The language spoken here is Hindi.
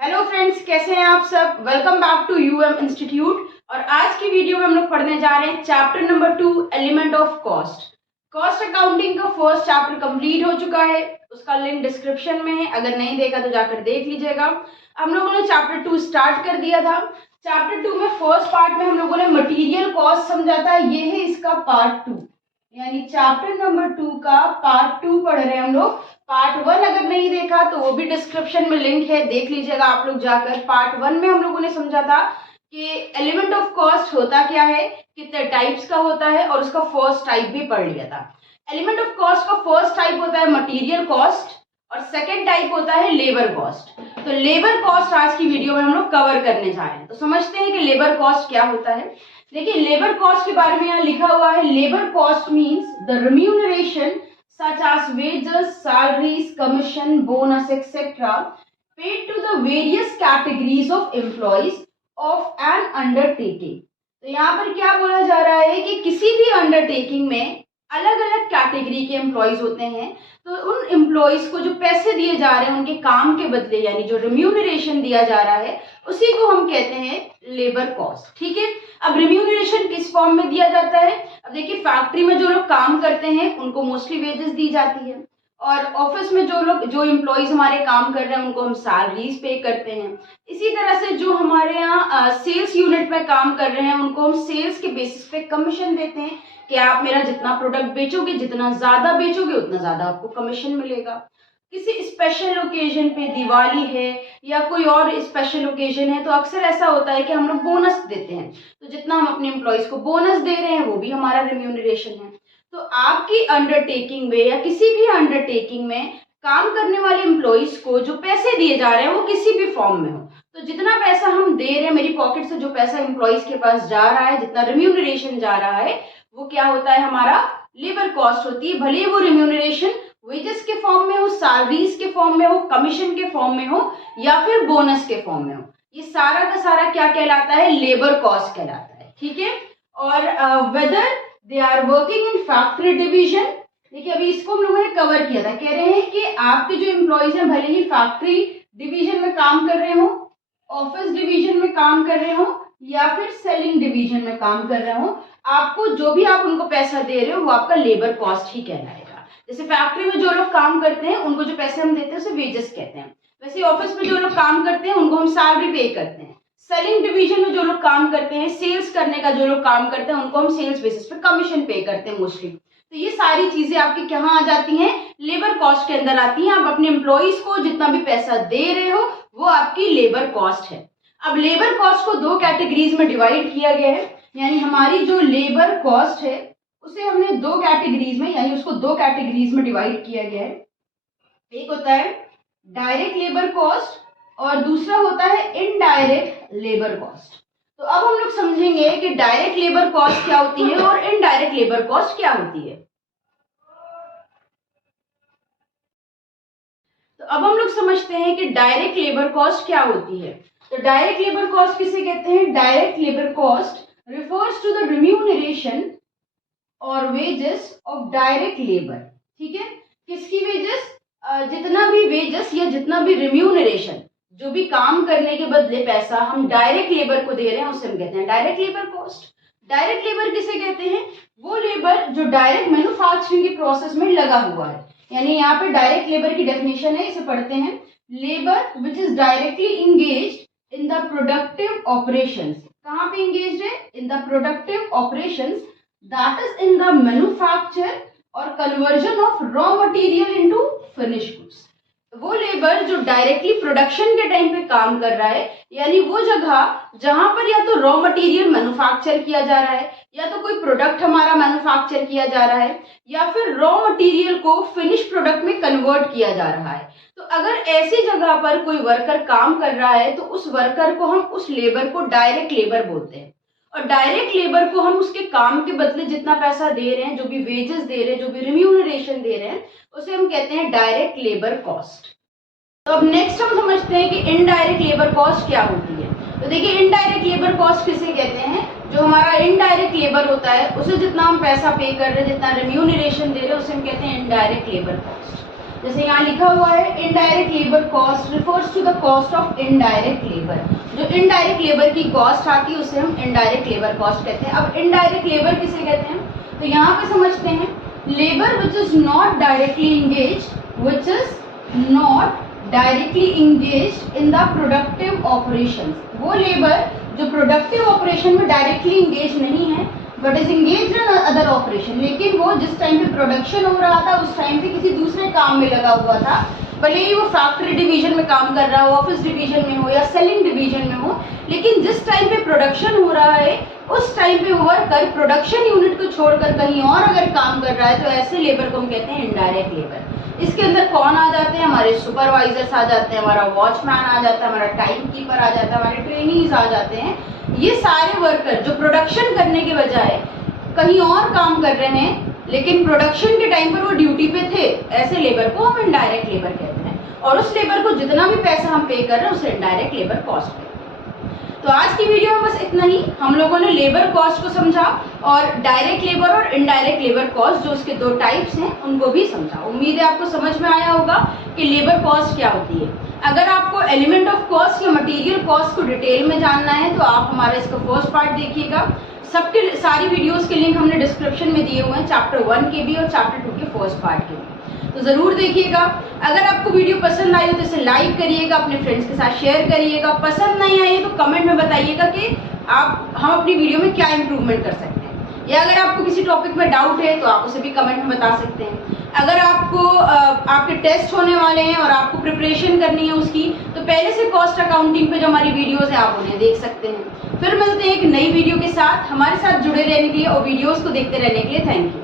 हेलो फ्रेंड्स, कैसे हैं आप सब। Welcome back to UM institute. और आज की वीडियो में हम लोग पढ़ने जा रहे हैं chapter number 2 element of cost. Cost accounting का फर्स्ट चैप्टर कंप्लीट हो चुका है, उसका लिंक डिस्क्रिप्शन में है, अगर नहीं देखा तो जाकर देख लीजिएगा। हम लोगों ने चैप्टर 2 स्टार्ट कर दिया था। चैप्टर 2 में फर्स्ट पार्ट में हम लोगों ने मटीरियल कॉस्ट समझा था, ये है इसका पार्ट 2, यानी चैप्टर नंबर 2 का पार्ट 2 पढ़ रहे हैं हम लोग। पार्ट 1 अगर नहीं देखा तो वो भी डिस्क्रिप्शन में लिंक है, देख लीजिएगा आप लोग जाकर। पार्ट 1 में हम लोगों ने समझा था कि एलिमेंट ऑफ कॉस्ट होता क्या है, कितने टाइप्स का होता है, और उसका फर्स्ट टाइप भी पढ़ लिया था। एलिमेंट ऑफ कॉस्ट का फर्स्ट टाइप होता है मटीरियल कॉस्ट और सेकेंड टाइप होता है लेबर कॉस्ट। तो लेबर कॉस्ट आज की वीडियो में हम लोग कवर करने जा रहे हैं। तो समझते हैं कि लेबर कॉस्ट क्या होता है। देखिए, लेबर कॉस्ट के बारे में यहाँ लिखा हुआ है, labour cost means the remuneration such as wages, salaries, commission, bonus, etc. paid to the various categories of employees of an undertaking। तो यहाँ पर क्या बोला जा रहा है कि किसी भी अंडरटेकिंग में अलग अलग कैटेगरी के एम्प्लॉयज होते हैं, तो उन एम्प्लॉयज को जो पैसे दिए जा रहे हैं उनके काम के बदले, यानी जो रिम्यूनरेशन दिया जा रहा है, उसी को हम कहते हैं लेबर कॉस्ट। ठीक है। अब रिम्यूनरेशन किस फॉर्म में दिया जाता है। अब देखिए, फैक्ट्री में जो लोग काम करते हैं उनको मोस्टली वेजेस दी जाती है, और ऑफिस में जो एम्प्लॉयज हमारे काम कर रहे हैं उनको हम सैलरीज पे करते हैं। इसी तरह से जो हमारे यहाँ सेल्स यूनिट में काम कर रहे हैं उनको हम सेल्स के बेसिस पे कमीशन देते हैं कि आप मेरा जितना प्रोडक्ट बेचोगे, जितना ज्यादा बेचोगे उतना ज्यादा आपको कमीशन मिलेगा। किसी स्पेशल ओकेजन पे, दिवाली है या कोई और स्पेशल ओकेजन है, तो अक्सर ऐसा होता है कि हम लोग बोनस देते हैं। तो जितना हम अपने एम्प्लॉयज को बोनस दे रहे हैं वो भी हमारा रिम्यूनरेशन है। तो आपकी अंडरटेकिंग में या किसी भी अंडरटेकिंग में काम करने वाले एम्प्लॉयज को जो पैसे दिए जा रहे हैं वो किसी भी फॉर्म में हो, तो जितना पैसा हम दे रहे हैं, मेरी पॉकेट से जो पैसा एम्प्लॉयज के पास जा रहा है, जितना रिम्यूनरेशन जा रहा है, वो क्या होता है, हमारा लेबर कॉस्ट होती है। भले वो रिम्यूनरेशन वेजेस के फॉर्म में हो, सैलरीज के फॉर्म में हो, कमीशन के फॉर्म में हो, या फिर बोनस के फॉर्म में हो, ये सारा का सारा क्या कहलाता है, लेबर कॉस्ट कहलाता है। ठीक है। और whether they are working in factory division. देखिए, अभी इसको हम लोगों ने कवर किया था। कह रहे हैं कि आपके जो एम्प्लॉयज हैं भले ही फैक्ट्री डिवीजन में काम कर रहे हो, ऑफिस डिवीजन में काम कर रहे हो, या फिर सेलिंग डिवीजन में काम कर रहे हो, आपको जो भी आप उनको पैसा दे रहे हो वो आपका लेबर कॉस्ट ही कहलाएगा। जैसे फैक्ट्री में जो लोग काम करते हैं उनको जो पैसे हम देते हैं उसे वेजेस कहते हैं। वैसे ऑफिस में जो लोग काम करते हैं उनको हम सैलरी पे करते हैं। सेलिंग डिवीजन में जो लोग काम करते हैं, सेल्स करने का जो लोग काम करते हैं, उनको हम सेल्स बेसिस पे कमीशन पे करते हैं मोस्टली। तो ये सारी चीजें आपकी कहाँ आ जाती हैं, लेबर कॉस्ट के अंदर आती हैं। आप अपने एम्प्लॉयज को जितना भी पैसा दे रहे हो वो आपकी लेबर कॉस्ट है। अब लेबर कॉस्ट को दो कैटेगरीज में डिवाइड किया गया है, यानी हमारी जो लेबर कॉस्ट है उसे हमने दो कैटेगरीज में, यानी उसको दो कैटेगरीज में डिवाइड किया गया है। एक होता है डायरेक्ट लेबर कॉस्ट और दूसरा होता है इनडायरेक्ट लेबर कॉस्ट। तो अब हम लोग समझेंगे कि डायरेक्ट लेबर कॉस्ट क्या होती है और इनडायरेक्ट लेबर कॉस्ट क्या होती है। तो अब हम लोग समझते हैं कि डायरेक्ट लेबर कॉस्ट क्या होती है। तो डायरेक्ट लेबर कॉस्ट किसे कहते हैं, direct labour cost refers to the remuneration और वेजेस ऑफ डायरेक्ट लेबर। ठीक है। किसकी वेजेस, जितना भी वेजेस या जितना भी रिम्यूनरेशन, जो भी काम करने के बदले पैसा हम डायरेक्ट लेबर को दे रहे हैं उसे हम कहते हैं direct labour cost. Direct labour किसे कहते हैं, वो लेबर जो डायरेक्ट मैन्युफैक्चरिंग की प्रोसेस में लगा हुआ है। यानी यहाँ पे डायरेक्ट लेबर की डेफिनेशन है, इसे पढ़ते हैं, labour which is directly engaged in the productive operations. कहाँ पे इंगेज्ड है, in the productive operations, that is in the manufacture और conversion of raw material into finish goods. वो लेबर जो डायरेक्टली प्रोडक्शन के टाइम पे काम कर रहा है, यानी वो जगह जहां पर या तो रॉ मटेरियल मैन्युफैक्चर किया जा रहा है, या तो कोई प्रोडक्ट हमारा मैन्युफैक्चर किया जा रहा है, या फिर रॉ मटेरियल को फिनिश प्रोडक्ट में कन्वर्ट किया जा रहा है। तो अगर ऐसी जगह पर कोई वर्कर काम कर रहा है तो उस वर्कर को हम, उस लेबर को डायरेक्ट लेबर बोलते हैं। और डायरेक्ट लेबर को हम उसके काम के बदले जितना पैसा दे रहे हैं, जो भी वेजेस दे रहे हैं, जो भी रिम्यूनरेशन दे रहे हैं, उसे हम कहते हैं डायरेक्ट लेबर कॉस्ट। तो अब नेक्स्ट हम समझते हैं कि इनडायरेक्ट लेबर कॉस्ट क्या होती है। तो देखिए, इनडायरेक्ट लेबर कॉस्ट किसे कहते हैं, जो हमारा इनडायरेक्ट लेबर होता है उसे जितना हम पैसा पे कर रहे हैं, जितना रिम्यूनरेशन दे रहे हैं, उसे हम कहते हैं इनडायरेक्ट लेबर कॉस्ट। जैसे यहाँ लिखा हुआ है indirect labour cost refers to the cost of indirect labour. जो इनडायरेक्ट लेबर की कॉस्ट आती है उसे हम इनडायरेक्ट लेबर कॉस्ट कहते हैं। अब इनडायरेक्ट लेबर किसे कहते हैं, तो यहाँ पे समझते हैं labour which is not directly engaged in the productive operation. वो लेबर जो प्रोडक्टिव ऑपरेशन में डायरेक्टली इंगेज नहीं है but is engage in other operation, लेकिन वो जिस टाइम पे प्रोडक्शन हो रहा था उस टाइम पे किसी दूसरे काम में लगा हुआ था, भले ही वो फैक्ट्री डिवीजन में काम कर रहा हो, ऑफिस डिवीजन में हो या सेलिंग डिवीजन में हो, लेकिन जिस टाइम पे प्रोडक्शन हो रहा है उस टाइम पे वो वर्कर प्रोडक्शन यूनिट को छोड़कर कहीं और अगर काम कर रहा है तो ऐसे लेबर को हम कहते हैं इनडायरेक्ट लेबर। इसके अंदर कौन आ जाते हैं, हमारे सुपरवाइजर्स आ जाते हैं, हमारा वॉचमैन आ जाता है, हमारा टाइम कीपर आ जाता है, हमारे ट्रेनीज आ जाते हैं। ये सारे वर्कर जो प्रोडक्शन करने के बजाय कहीं और काम कर रहे हैं लेकिन प्रोडक्शन के टाइम पर वो ड्यूटी पे थे, ऐसे लेबर को हम इनडायरेक्ट लेबर कहते हैं। और उस लेबर को जितना भी पैसा हम पे कर रहे हैं उसे इनडायरेक्ट लेबर कॉस्ट कहते हैं। तो आज की वीडियो में बस इतना ही। हम लोगों ने लेबर कॉस्ट को समझा और डायरेक्ट लेबर और इनडायरेक्ट लेबर कॉस्ट जो उसके दो टाइप्स हैं उनको भी समझा। उम्मीद है आपको समझ में आया होगा कि लेबर कॉस्ट क्या होती है। अगर आपको एलिमेंट ऑफ कॉस्ट या मटेरियल कॉस्ट को डिटेल में जानना है तो आप हमारा इसका फर्स्ट पार्ट देखिएगा। सबके सारी वीडियोस के लिंक हमने डिस्क्रिप्शन में दिए हुए हैं, चैप्टर 1 के भी और चैप्टर 2 के फर्स्ट पार्ट के भी, तो ज़रूर देखिएगा। अगर आपको वीडियो पसंद आई हो तो इसे लाइक करिएगा, अपने फ्रेंड्स के साथ शेयर करिएगा। पसंद नहीं आई है तो कमेंट में बताइएगा कि हम अपनी वीडियो में क्या इंप्रूवमेंट कर सकते हैं, या अगर आपको किसी टॉपिक में डाउट है तो आप उसे भी कमेंट में बता सकते हैं। अगर आपको आपके टेस्ट होने वाले हैं और आपको प्रिपरेशन करनी है उसकी, तो पहले से कॉस्ट अकाउंटिंग पे जो हमारी वीडियोस है आप उन्हें देख सकते हैं। फिर मिलते हैं एक नई वीडियो के साथ। हमारे साथ जुड़े रहने के लिए और वीडियोस को देखते रहने के लिए थैंक यू।